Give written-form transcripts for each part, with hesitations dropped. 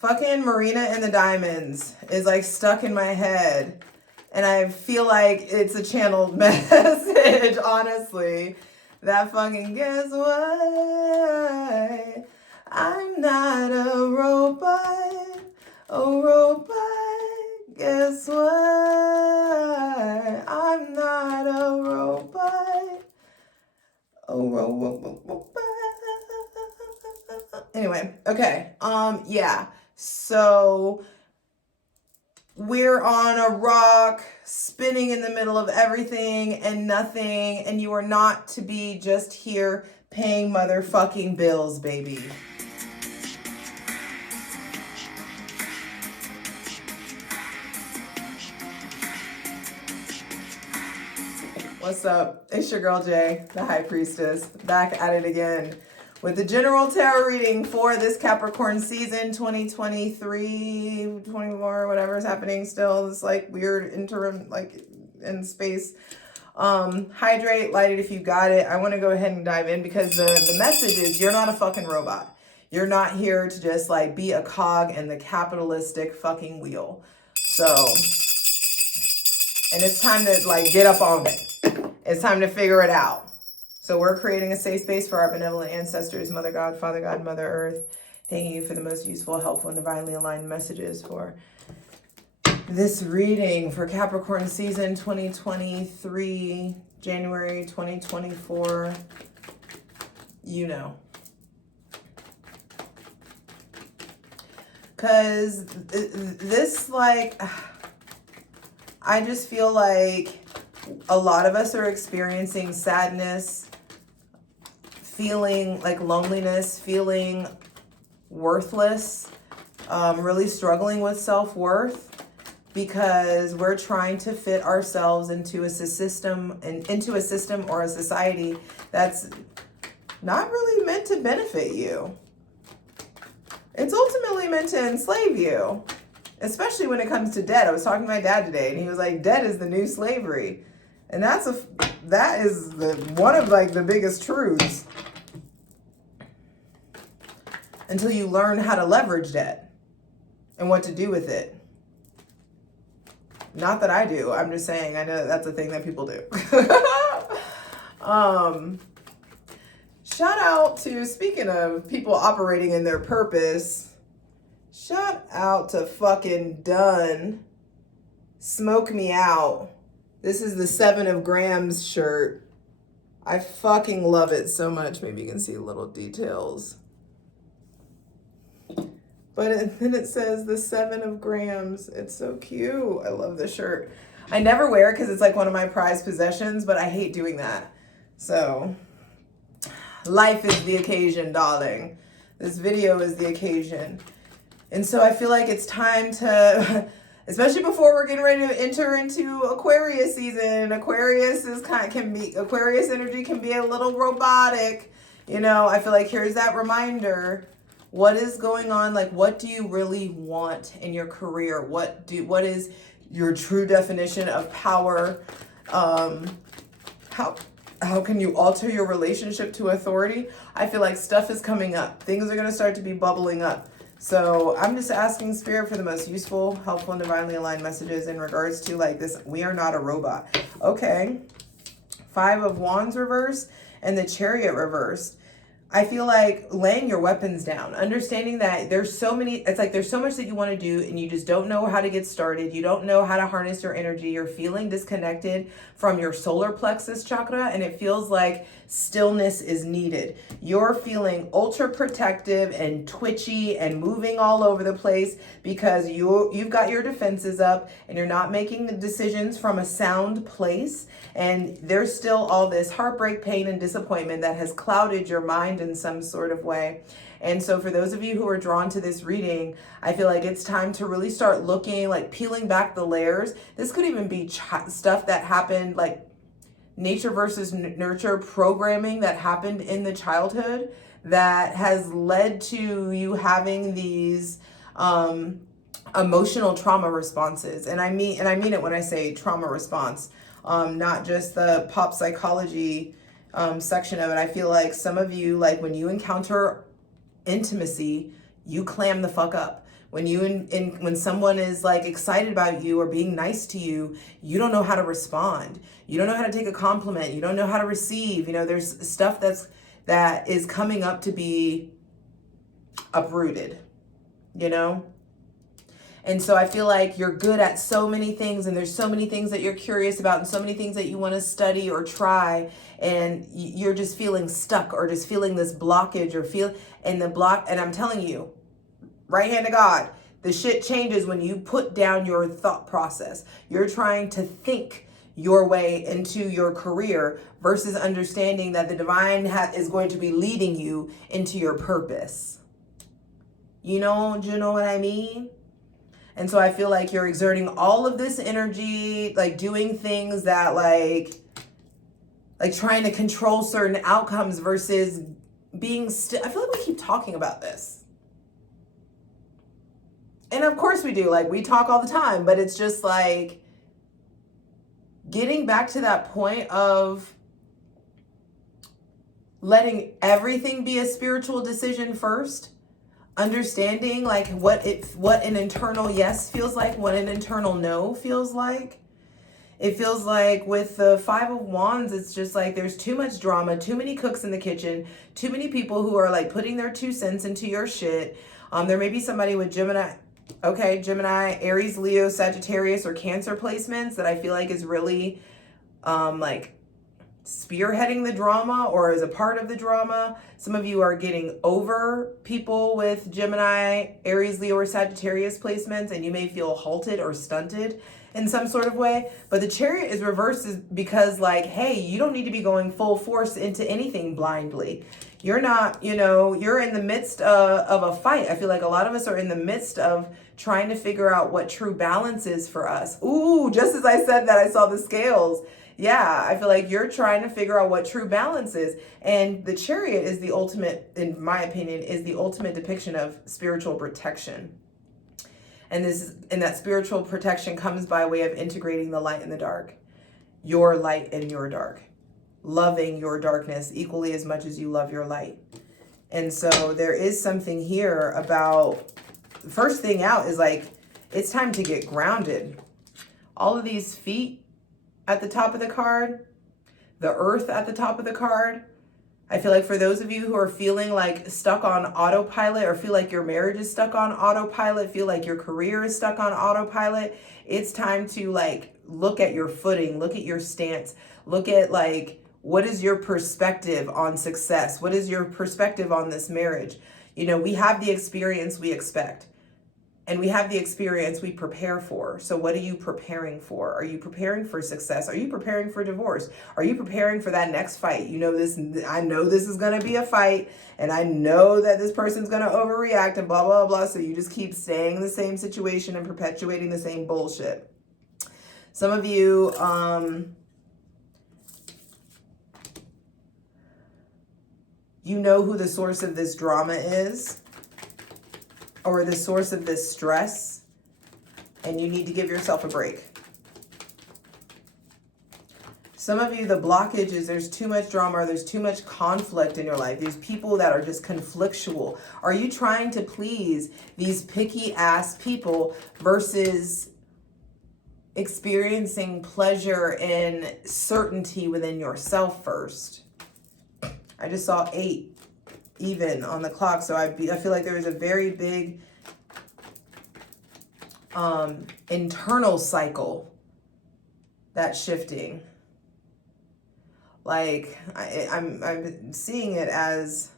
Fucking Marina and the Diamonds is like stuck in my head. And I feel like it's a channeled message, honestly. That fucking guess what? I'm not a robot. A robot. Guess what? I'm not a robot. A robot. Anyway, okay. Yeah. So we're on a rock, spinning in the middle of everything and nothing, and you are not to be just here paying motherfucking bills, baby. What's up? It's your girl Jay, the High Priestess, back at it again with the general tarot reading for this Capricorn season 2023, 24, whatever is happening still. This like weird interim, like in space. Hydrate, light it if you got it. I want to go ahead and dive in because the message is you're not a fucking robot. You're not here to just like be a cog in the capitalistic fucking wheel. So, and it's time to like get up on it. It's time to figure it out. So we're creating a safe space for our benevolent ancestors, Mother God, Father God, Mother Earth. Thanking you for the most useful, helpful, and divinely aligned messages for this reading for Capricorn season 2023, January 2024. You know. Because this, like, I just feel like a lot of us are experiencing sadness, feeling like loneliness, feeling worthless, really struggling with self-worth because we're trying to fit ourselves into a system or a society that's not really meant to benefit you. It's ultimately meant to enslave you, especially when it comes to debt. I was talking to my dad today and he was like, debt is the new slavery. And that is one of like the biggest truths. Until you learn how to leverage debt and what to do with it. Not that I do. I'm just saying I know that's a thing that people do. Shout out to, speaking of people operating in their purpose, shout out to fucking Done. Smoke Me Out. This is the 7 of Grams shirt. I fucking love it so much. Maybe you can see little details. But then it says the 7 of Grams. It's so cute. I love this shirt. I never wear it because it's like one of my prized possessions, but I hate doing that. So, life is the occasion, darling. This video is the occasion. And so I feel like it's time to, especially before we're getting ready to enter into Aquarius season. Aquarius energy can be a little robotic. You know, I feel like here's that reminder. What is going on? Like, what do you really want in your career? What is your true definition of power? How can you alter your relationship to authority? I feel like stuff is coming up. Things are going to start to be bubbling up. So I'm just asking Spirit for the most useful, helpful, and divinely aligned messages in regards to like this. We are not a robot. Okay. 5 of Wands reversed and the Chariot reversed. I feel like laying your weapons down, understanding that there's so much that you want to do and you just don't know how to get started. You don't know how to harness your energy. You're feeling disconnected from your solar plexus chakra and it feels like stillness is needed. You're feeling ultra protective and twitchy and moving all over the place because you've got your defenses up and you're not making the decisions from a sound place. And there's still all this heartbreak, pain, and disappointment that has clouded your mind in some sort of way. And so for those of you who are drawn to this reading, I feel like it's time to really start looking, like peeling back the layers. This could even be stuff that happened, like nature versus nurture programming that happened in the childhood that has led to you having these emotional trauma responses. And I mean it when I say trauma response. Not just the pop psychology section of it. I feel like some of you, like when you encounter intimacy, you clam the fuck up. When when someone is like excited about you or being nice to you, you don't know how to respond. You don't know how to take a compliment. You don't know how to receive. You know, there's stuff that is coming up to be uprooted, you know? And so I feel like you're good at so many things, and there's so many things that you're curious about and so many things that you want to study or try, and you're just feeling stuck or just feeling this blockage and I'm telling you, right hand of God, the shit changes when you put down your thought process. You're trying to think your way into your career versus understanding that the divine is going to be leading you into your purpose. You know what I mean? And so I feel like you're exerting all of this energy, like doing things that like trying to control certain outcomes versus being still. I feel like we keep talking about this. And of course we do, like we talk all the time, but it's just like getting back to that point of letting everything be a spiritual decision first. Understanding like what an internal yes feels like, what an internal no feels like. It feels like with the Five of Wands, it's just like there's too much drama, too many cooks in the kitchen, too many people who are like putting their 2 cents into your shit. There may be somebody with Gemini, Aries, Leo, Sagittarius, or Cancer placements that I feel like is really like spearheading the drama or as a part of the drama. Some of you are getting over people with Gemini, Aries, Leo, or Sagittarius placements, and you may feel halted or stunted in some sort of way. But the Chariot is reversed because like, hey, you don't need to be going full force into anything blindly. You're not, you're in the midst of a fight. I feel like a lot of us are in the midst of trying to figure out what true balance is for us. Ooh, just as I said that, I saw the scales. Yeah, I feel like you're trying to figure out what true balance is. And the Chariot is the ultimate, in my opinion, is the ultimate depiction of spiritual protection. And that spiritual protection comes by way of integrating the light and the dark, your light and your dark, loving your darkness equally as much as you love your light. And so there is something here about, the first thing out is like, it's time to get grounded. All of these feet at the top of the card, the earth at the top of the card. I feel like for those of you who are feeling like stuck on autopilot or feel like your marriage is stuck on autopilot, feel like your career is stuck on autopilot, it's time to like look at your footing, look at your stance, look at like, what is your perspective on success? What is your perspective on this marriage? We have the experience we expect. And we have the experience we prepare for. So what are you preparing for? Are you preparing for success? Are you preparing for divorce? Are you preparing for that next fight? I know this is going to be a fight, and I know that this person's going to overreact and blah, blah, blah. So you just keep staying in the same situation and perpetuating the same bullshit. Some of you, you know who the source of this drama is, or the source of this stress, and you need to give yourself a break. Some of you, the blockage is there's too much drama or there's too much conflict in your life. There's people that are just conflictual. Are you trying to please these picky ass people versus experiencing pleasure and certainty within yourself first? I just saw 8 even on the clock. So I feel like there is a very big internal cycle that's shifting. Like I'm seeing it as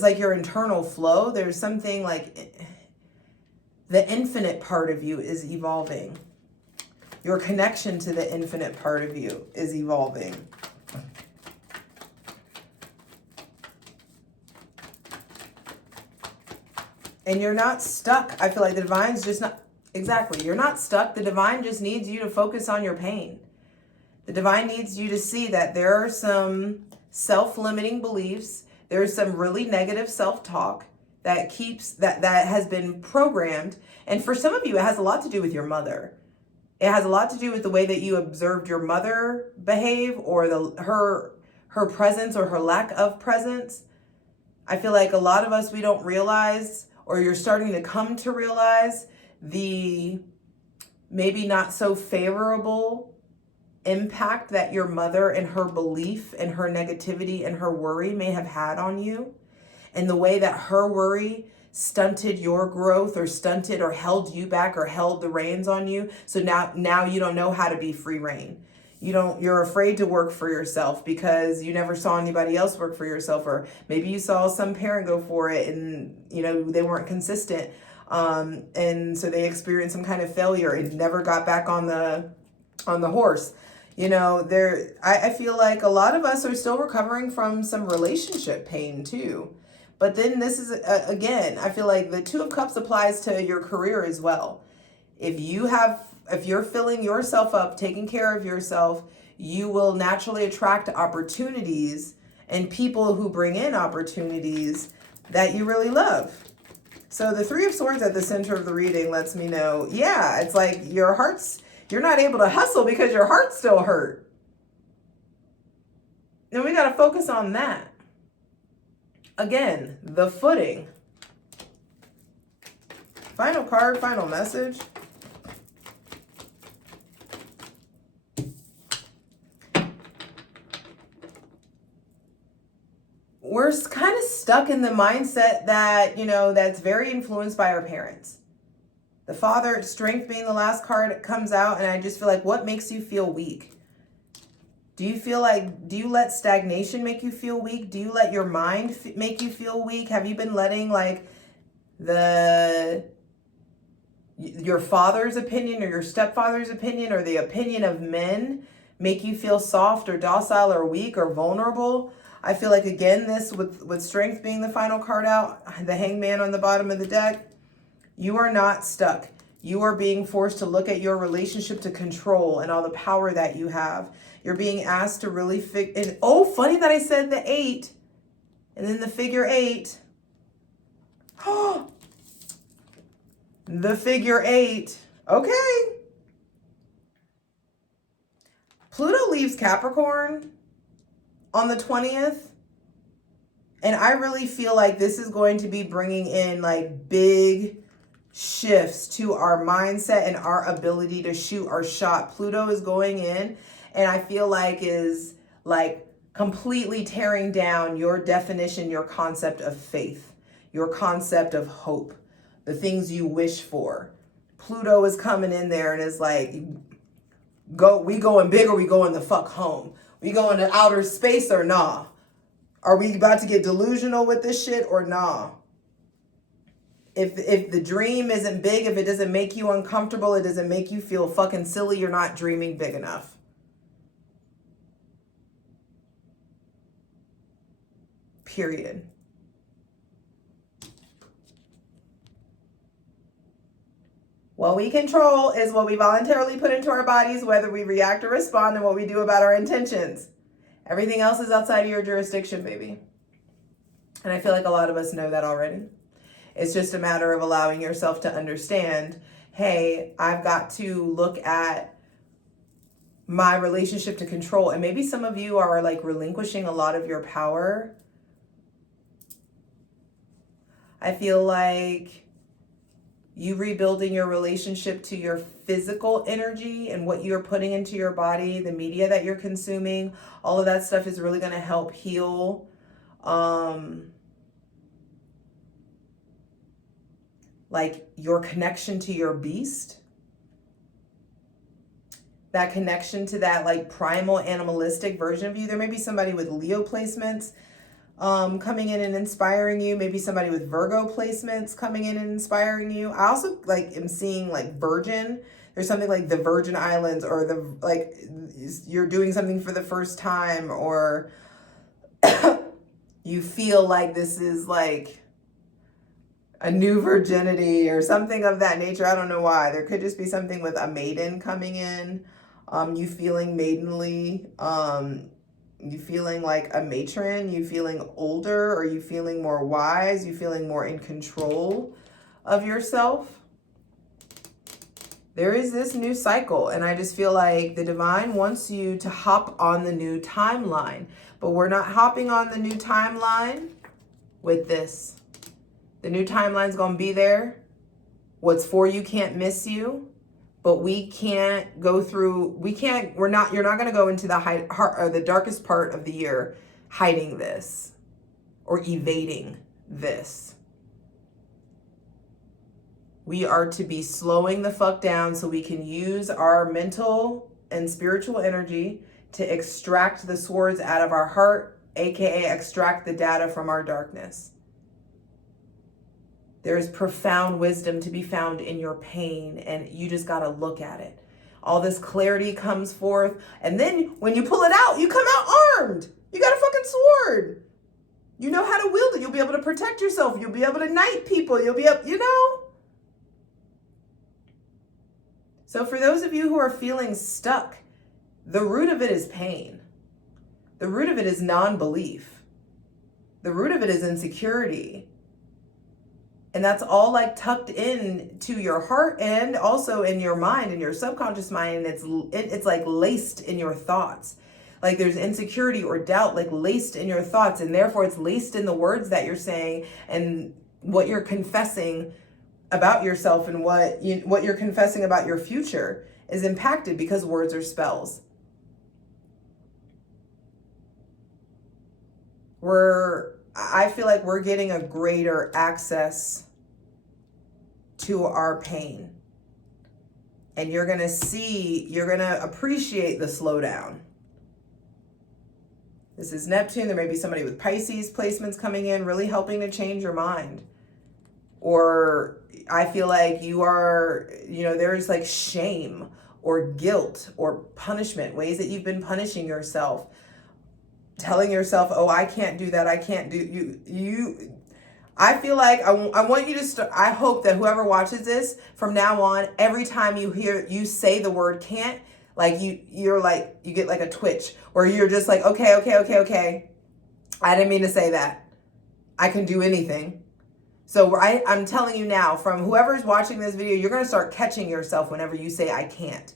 like your internal flow. There's something like the infinite part of you is evolving. Your connection to the infinite part of you is evolving. And you're not stuck. I feel like the divine's just not, exactly, you're not stuck. The divine just needs you to focus on your pain. The divine needs you to see that there are some self-limiting beliefs. There's some really negative self-talk that has been programmed. And for some of you, it has a lot to do with your mother. It has a lot to do with the way that you observed your mother behave, or her presence or her lack of presence. I feel like a lot of us, we don't realize, or you're starting to come to realize the maybe not so favorable impact that your mother and her belief and her negativity and her worry may have had on you, and the way that her worry stunted your growth or stunted or held you back or held the reins on you. So now you don't know how to be free rein. You're afraid to work for yourself because you never saw anybody else work for yourself, or maybe you saw some parent go for it and they weren't consistent. And so they experienced some kind of failure and never got back on the horse. I feel like a lot of us are still recovering from some relationship pain too. But then this is, again, I feel like the Two of Cups applies to your career as well. If you're filling yourself up, taking care of yourself, you will naturally attract opportunities and people who bring in opportunities that you really love. So the Three of Swords at the center of the reading lets me know, yeah, it's like you're not able to hustle because your heart's still hurt. And we got to focus on that. Again, the footing. Final card, final message. We're kind of stuck in the mindset that, that's very influenced by our parents. The Father, Strength being the last card comes out, and I just feel like, what makes you feel weak? Do you let stagnation make you feel weak? Do you let your mind make you feel weak? Have you been letting your father's opinion or your stepfather's opinion or the opinion of men make you feel soft or docile or weak or vulnerable? I feel like, again, this with Strength being the final card out, the Hangman on the bottom of the deck, you are not stuck. You are being forced to look at your relationship to control and all the power that you have. You're being asked to really funny that I said the 8 and then the figure 8. The figure 8. Okay. Pluto leaves Capricorn on the 20th. And I really feel like this is going to be bringing in big shifts to our mindset and our ability to shoot our shot. Pluto is going in, and I feel like is completely tearing down your definition, your concept of faith, your concept of hope, the things you wish for. Pluto is coming in there and is like, we going big or we going the fuck home? We going to outer space or nah? Are we about to get delusional with this shit or nah? If the dream isn't big, if it doesn't make you uncomfortable, it doesn't make you feel fucking silly, you're not dreaming big enough. Period. What we control is what we voluntarily put into our bodies, whether we react or respond, and what we do about our intentions. Everything else is outside of your jurisdiction, baby. And I feel like a lot of us know that already. It's just a matter of allowing yourself to understand, hey, I've got to look at my relationship to control. And maybe some of you are relinquishing a lot of your power. I feel like you rebuilding your relationship to your physical energy and what you're putting into your body, the media that you're consuming, all of that stuff is really going to help heal your connection to your beast, that connection to that primal animalistic version of you. There may be somebody with Leo placements coming in and inspiring you. Maybe somebody with Virgo placements coming in and inspiring you. I also am seeing Virgin. There's something like the Virgin Islands, or you're doing something for the first time, or you feel like this is a new virginity or something of that nature. I don't know why. There could just be something with a maiden coming in. You feeling maidenly. You feeling like a matron. You feeling older, or you feeling more wise. You feeling more in control of yourself. There is this new cycle, and I just feel like the divine wants you to hop on the new timeline. But we're not hopping on the new timeline with this. The new timeline's going to be there. What's for you can't miss you. But we can't go through, you're not going to go into the darkest part of the year hiding this or evading this. We are to be slowing the fuck down so we can use our mental and spiritual energy to extract the swords out of our heart, aka extract the data from our darkness. There is profound wisdom to be found in your pain, and you just got to look at it. All this clarity comes forth, and then when you pull it out, you come out armed. You got a fucking sword. You know how to wield it. You'll be able to protect yourself. You'll be able to knight people. You'll be able, So for those of you who are feeling stuck, the root of it is pain. The root of it is non-belief. The root of it is insecurity. And that's all like tucked in to your heart and also in your mind, in your subconscious mind. And it's like laced in your thoughts. Like there's insecurity or doubt like laced in your thoughts. And therefore it's laced in the words that you're saying and what you're confessing about yourself, and what you're confessing about your future is impacted because words are spells. I feel like we're getting a greater access to our pain. And you're going to appreciate the slowdown. This is Neptune. There may be somebody with Pisces placements coming in, really helping to change your mind. Or I feel like you are, there's like shame or guilt or punishment, ways that you've been punishing yourself, telling yourself, oh, I can't do that. I can't do I feel like I want you to start. I hope that whoever watches this from now on, every time you say the word can't, like you get like a twitch where you're just like, okay. I didn't mean to say that. I can do anything. So I'm telling you now, from whoever's watching this video, you're going to start catching yourself whenever you say I can't.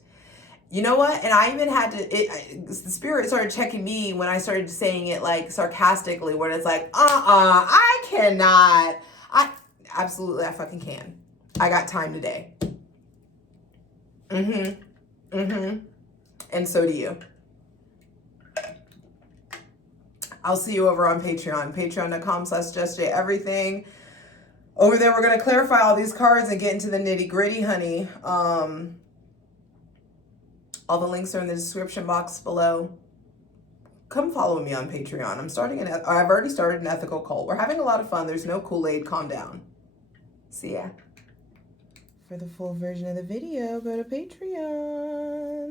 You know what? And I even had the spirit started checking me when I started saying it like sarcastically, when it's like, I cannot. Absolutely, I fucking can. I got time today. And so do you. I'll see you over on Patreon. Patreon.com/JustJEverything. Over there, we're going to clarify all these cards and get into the nitty gritty, honey. All the links are in the description box below. Come follow me on Patreon. I've already started an ethical cult. We're having a lot of fun. There's no Kool-Aid. Calm down. See ya. For the full version of the video, go to Patreon.